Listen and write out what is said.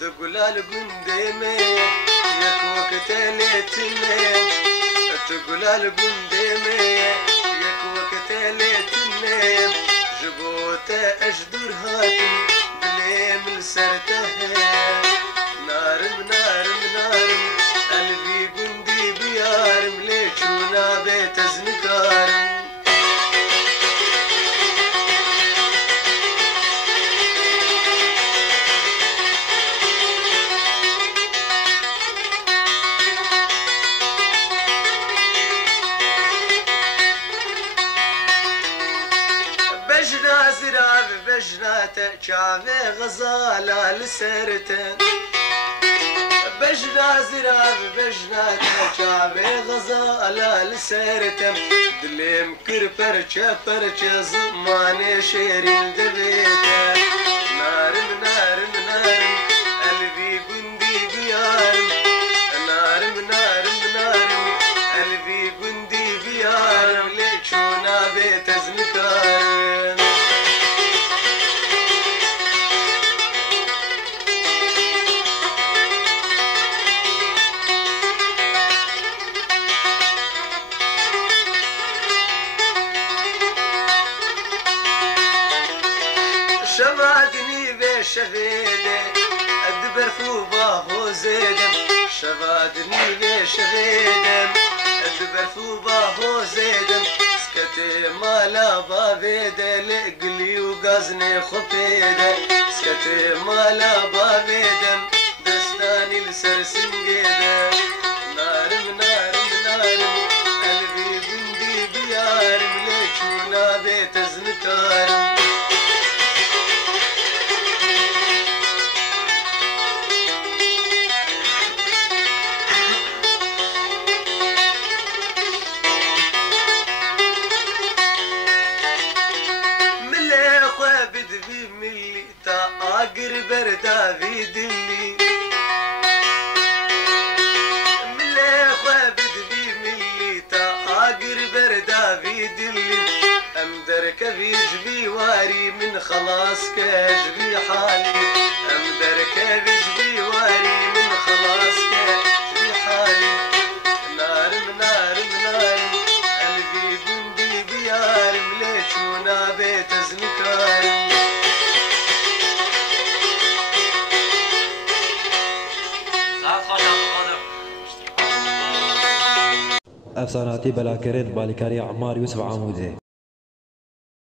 تقول القندمي يك وقت ليتني تقول القندمي يك وقت ليتني جبوت أجدر هاتم بليم لسرته نارم نارم نارم قلبي قندي بيارم ليشونا بيت زنكارم بجنا زراب بجنا تشافي غزالة لسرته بجنا زراب بجنا تشافي غزالة لسرته دليم كر برشا برشا زماني شيرين دبيته نارم نارم نارم قلبي قندي بيارم نارم نارم نارم قلبي قندي بيارم ليشونا بيت زنكارم شفادني بشفيدة أدبر فوباه زيدم شفادني بشفيدم أدبر فوباه زيدم سكتي مالا بابيدة لقلي وقازني خفيدة سكتي مالا بابيدم دستاني لسرسن قيدة نارم نارم نارم قلبي بندي بيارم ليشونا بيت زنكارم آقر بردا في دلي ملي خوابد في ملي آقر بردا في دلي أمدرك في جبي واري من خلاص كجبي حالي أمدرك في جبي واري من خلاص كجبي حالي نارم نارم نارم قلبي قندي بيارم ليشونا بيت زنكارم افساناتی بلاکرین بالیکاری عمار یوسف عمودی